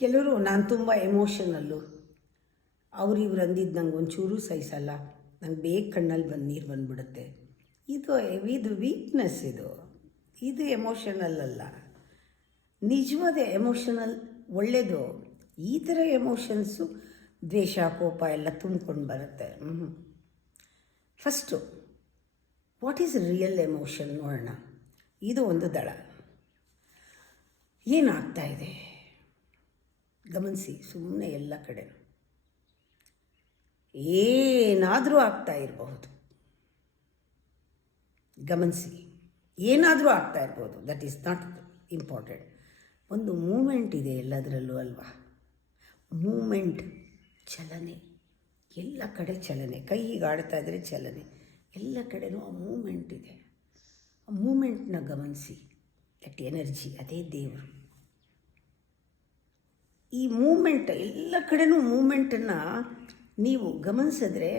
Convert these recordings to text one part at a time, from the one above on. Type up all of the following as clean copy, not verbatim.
ಕೆಲವರು ನಾನು ತುಂಬ ಎಮೋಷನಲ್ಲು, ಇವ್ರು ಅಂದಿದ್ದು ನಂಗೆ ಒಂಚೂರು ಸಹಿಸಲ್ಲ, ನಂಗೆ ಬೇಗ ಕಣ್ಣಲ್ಲಿ ಬಂದು ನೀರು ಬಂದುಬಿಡುತ್ತೆ. ಇದು ವೀಕ್ನೆಸ್. ಇದು ಎಮೋಷನಲ್ ಅಲ್ಲ. ನಿಜವಾದ ಎಮೋಷನಲ್ ಒಳ್ಳೆಯದು. ಈ ಥರ ಎಮೋಷನ್ಸು ದ್ವೇಷ, ಕೋಪ ಎಲ್ಲ ತುಂಬ್ಕೊಂಡು ಬರುತ್ತೆ. First what is real emotion ನೋಡೋಣ. ಇದು ಒಂದು ದಳ. ಏನಾಗ್ತಾ ಇದೆ ಗಮನಿಸಿ. ಸುಮ್ಮನೆ ಎಲ್ಲ ಕಡೆ ಏನಾದರೂ ಆಗ್ತಾ ಇರಬಹುದು. ಗಮನಿಸಿ, ಏನಾದರೂ ಆಗ್ತಾ ಇರ್ಬೋದು. That is not important. ಒಂದು ಮೂಮೆಂಟ್ ಇದೆ ಎಲ್ಲದರಲ್ಲೂ ಅಲ್ವಾ. ಮೂಮೆಂಟ್, ಚಲನೆ, ಎಲ್ಲ ಕಡೆ ಚಲನೆ. ಕೈ ಹೀಗೆ ಆಡ್ತಾ ಇದ್ದರೆ ಚಲನೆ, ಎಲ್ಲ ಕಡೆನೂ ಆ ಮೂಮೆಂಟ್ ಇದೆ. ಆ ಮೂಮೆಂಟ್ನ ಗಮನಿಸಿ. ದಟ್ ಎನರ್ಜಿ, ಅದೇ ದೇವರು. ಈ ಮೂಮೆಂಟ್, ಎಲ್ಲ ಕಡೆನೂ ಮೂಮೆಂಟನ್ನು ನೀವು ಗಮನಿಸಿದ್ರೆ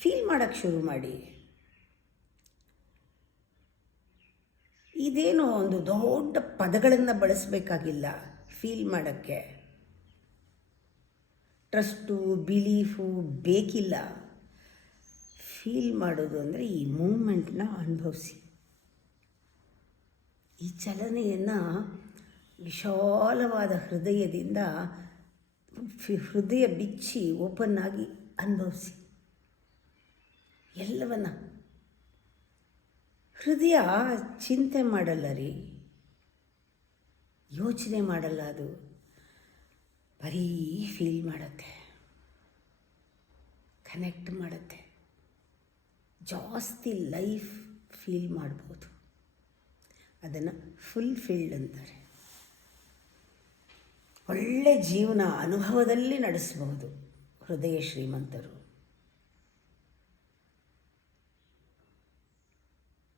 ಫೀಲ್ ಮಾಡೋಕ್ಕೆ ಶುರು ಮಾಡಿ. ಇದೇನೋ ಒಂದು ದೊಡ್ಡ ಪದಗಳನ್ನು ಬಳಸಬೇಕಾಗಿಲ್ಲ ಫೀಲ್ ಮಾಡೋಕ್ಕೆ. ಟ್ರಸ್ಟು, ಬಿಲೀಫು ಬೇಕಿಲ್ಲ. ಫೀಲ್ ಮಾಡೋದು ಅಂದರೆ ಈ ಮೂಮೆಂಟ್ನ ಅನುಭವಿಸಿ. ಈ ಚಲನೆಯನ್ನು ವಿಶಾಲವಾದ ಹೃದಯದಿಂದ, ಹೃದಯ ಬಿಚ್ಚಿ ಓಪನ್ ಆಗಿ ಅನುಭವಿಸಿ ಎಲ್ಲವನ್ನ. ಹೃದಯ ಚಿಂತೆ ಮಾಡಲ್ಲ ರೀ, ಯೋಚನೆ ಮಾಡಲ್ಲ. ಅದು ಬರೀ ಫೀಲ್ ಮಾಡುತ್ತೆ, ಕನೆಕ್ಟ್ ಮಾಡುತ್ತೆ. ಜಾಸ್ತಿ ಲೈಫ್ ಫೀಲ್ ಮಾಡ್ಬೋದು. ಅದನ್ನು ಫುಲ್ಫಿಲ್ಡ್ ಅಂತಾರೆ. ಒಳ್ಳೆ ಜೀವನ ಅನುಭವದಲ್ಲಿ ನಡೆಸಬಹುದು ಹೃದಯ ಶ್ರೀಮಂತರು.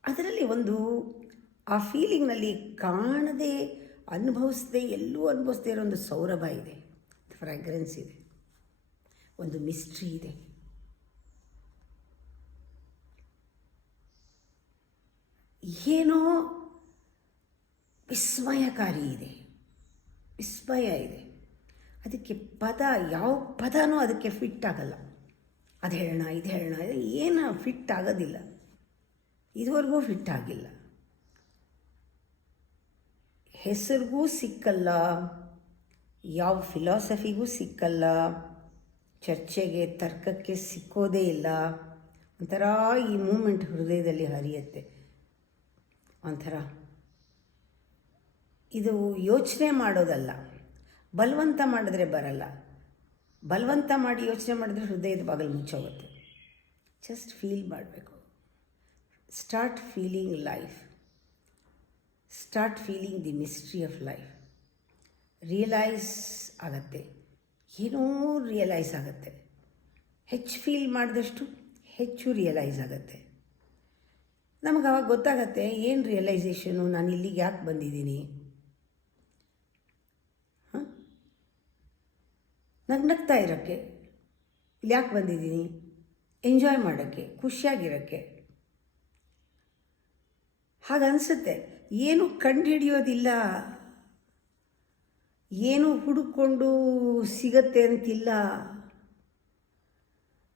ಅದರಲ್ಲಿ ಒಂದು ಆ ಫೀಲಿಂಗ್ನಲ್ಲಿ ಕಾಣದೆ, ಅನುಭವಿಸದೆ, ಎಲ್ಲೂ ಅನುಭವಿಸದೇ ಇರೋ ಒಂದು ಸೌರಭ ಇದೆ, ಫ್ರ್ಯಾಗ್ರೆನ್ಸ್ ಇದೆ, ಒಂದು ಮಿಸ್ಟ್ರಿ ಇದೆ. ಏನೋ ವಿಸ್ಮಯಕಾರಿ ಇದೆ, ವಿಸ್ಮಯ ಇದೆ. ಅದಕ್ಕೆ ಪದ, ಯಾವ ಪದನೂ ಅದಕ್ಕೆ ಫಿಟ್ ಆಗಲ್ಲ. ಅದು ಹೇಳೋಣ, ಇದು ಹೇಳೋಣ, ಏನು ಫಿಟ್ ಆಗೋದಿಲ್ಲ. ಇದುವರೆಗೂ ಫಿಟ್ ಆಗಿಲ್ಲ. ಹೆಸರಿಗೂ ಸಿಕ್ಕಲ್ಲ, ಯಾವ ಫಿಲಾಸಫಿಗೂ ಸಿಕ್ಕಲ್ಲ, ಚರ್ಚೆಗೆ, ತರ್ಕಕ್ಕೆ ಸಿಕ್ಕೋದೇ ಇಲ್ಲ. ಒಂಥರ ಈ ಮೂಮೆಂಟ್ ಹೃದಯದಲ್ಲಿ ಹರಿಯುತ್ತೆ. ಒಂಥರ ಇದು ಯೋಚನೆ ಮಾಡೋದಲ್ಲ. ಬಲವಂತ ಮಾಡಿದ್ರೆ ಬರಲ್ಲ. ಬಲವಂತ ಮಾಡಿ ಯೋಚನೆ ಮಾಡಿದ್ರೆ ಹೃದಯದ ಬಾಗಿಲು ಮುಚ್ಚೋಗುತ್ತೆ. ಜಸ್ಟ್ ಫೀಲ್ ಮಾಡಬೇಕು. Start feeling life. Start feeling the mystery of life. Realise ಆಗುತ್ತೆ, ಏನೋ ರಿಯಲೈಸ್ ಆಗುತ್ತೆ. ಹೆಚ್ಚು ಫೀಲ್ ಮಾಡಿದಷ್ಟು ಹೆಚ್ಚು ರಿಯಲೈಸ್ ಆಗುತ್ತೆ. ನಮಗೆ ಅವಾಗ ಗೊತ್ತಾಗತ್ತೆ ಏನು ರಿಯಲೈಸೇಷನು, ನಾನು ಇಲ್ಲಿಗೆ ಯಾಕೆ ಬಂದಿದ್ದೀನಿ. ನಗ್ನಗ್ತಾ ಇರೋಕ್ಕೆ ಇಲ್ಲಿ ಯಾಕೆ ಬಂದಿದ್ದೀನಿ, ಎಂಜಾಯ್ ಮಾಡೋಕ್ಕೆ, ಖುಷಿಯಾಗಿರೋಕ್ಕೆ. ಹಾಗನ್ಸುತ್ತೆ. ಏನು ಕಂಡುಹಿಡಿಯೋದಿಲ್ಲ, ಏನು ಹುಡುಕೊಂಡು ಸಿಗತ್ತೆ ಅಂತಿಲ್ಲ.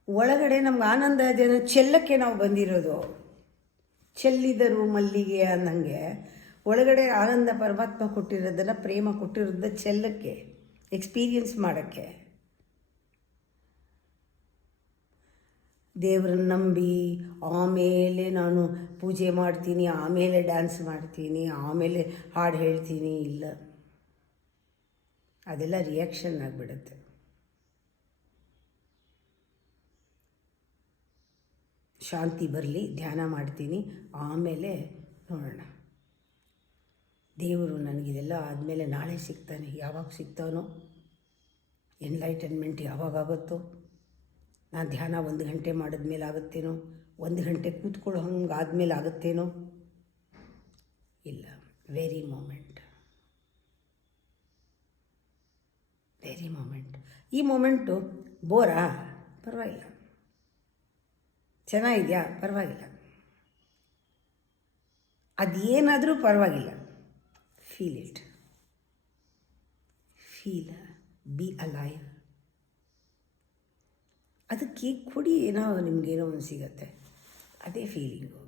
ಒಳಗಡೆ ನಮ್ಗೆ ಆನಂದ ಇದೆಯೋ ಚೆಲ್ಲಕ್ಕೆ ನಾವು ಬಂದಿರೋದು. ಚೆಲ್ಲಿದರು ಮಲ್ಲಿಗೆ ಅನ್ನಂಗೆ ಒಳಗಡೆ ಆನಂದ ಪರಮಾತ್ಮ ಕೊಟ್ಟಿರೋದನ್ನು, ಪ್ರೇಮ ಕೊಟ್ಟಿರೋದನ್ನ ಚೆಲ್ಲಕ್ಕೆ, ಎಕ್ಸ್ಪೀರಿಯನ್ಸ್ ಮಾಡೋಕ್ಕೆ. ದೇವ್ರನ್ನ ನಂಬಿ ಆಮೇಲೆ ನಾನು ಪೂಜೆ ಮಾಡ್ತೀನಿ, ಆಮೇಲೆ ಡ್ಯಾನ್ಸ್ ಮಾಡ್ತೀನಿ, ಆಮೇಲೆ ಹಾಡು ಹೇಳ್ತೀನಿ, ಇಲ್ಲ. ಅದೆಲ್ಲ ರಿಯಾಕ್ಷನ್ ಆಗಿಬಿಡುತ್ತೆ. ಶಾಂತಿ ಬರಲಿ, ಧ್ಯಾನ ಮಾಡ್ತೀನಿ, ಆಮೇಲೆ ನೋಡೋಣ. ದೇವರು ನನಗಿದೆಲ್ಲ ಆದಮೇಲೆ ನಾಳೆ ಸಿಗ್ತಾನೆ. ಯಾವಾಗ ಸಿಗ್ತಾನೋ, ಎನ್ಲೈಟನ್ಮೆಂಟ್ ಯಾವಾಗಾಗುತ್ತೋ, ನಾನು ಧ್ಯಾನ 1 ಗಂಟೆ ಮಾಡಿದ್ಮೇಲೆ ಆಗುತ್ತೇನೋ, 1 ಗಂಟೆ ಕೂತ್ಕೊಳ್ಳೋ ಹಂಗೆ ಆದಮೇಲೆ ಆಗುತ್ತೇನೋ, ಇಲ್ಲ. Very moment, very moment. ಈ ಮೂಮೆಂಟು ಬೋರಾ? ಪರವಾಗಿಲ್ಲ. ಚೆನ್ನಾಗಿದೆಯಾ? ಪರವಾಗಿಲ್ಲ. ಅದೇನಾದರೂ ಪರವಾಗಿಲ್ಲ. Feel it. Feel be alive. ಅದಕ್ಕೆ ಕುಡಿ, ಏನೋ ನಿಮಗೇನೋ ಒಂದು ಸಿಗತ್ತೆ, ಅದೇ ಫೀಲಿಂಗು.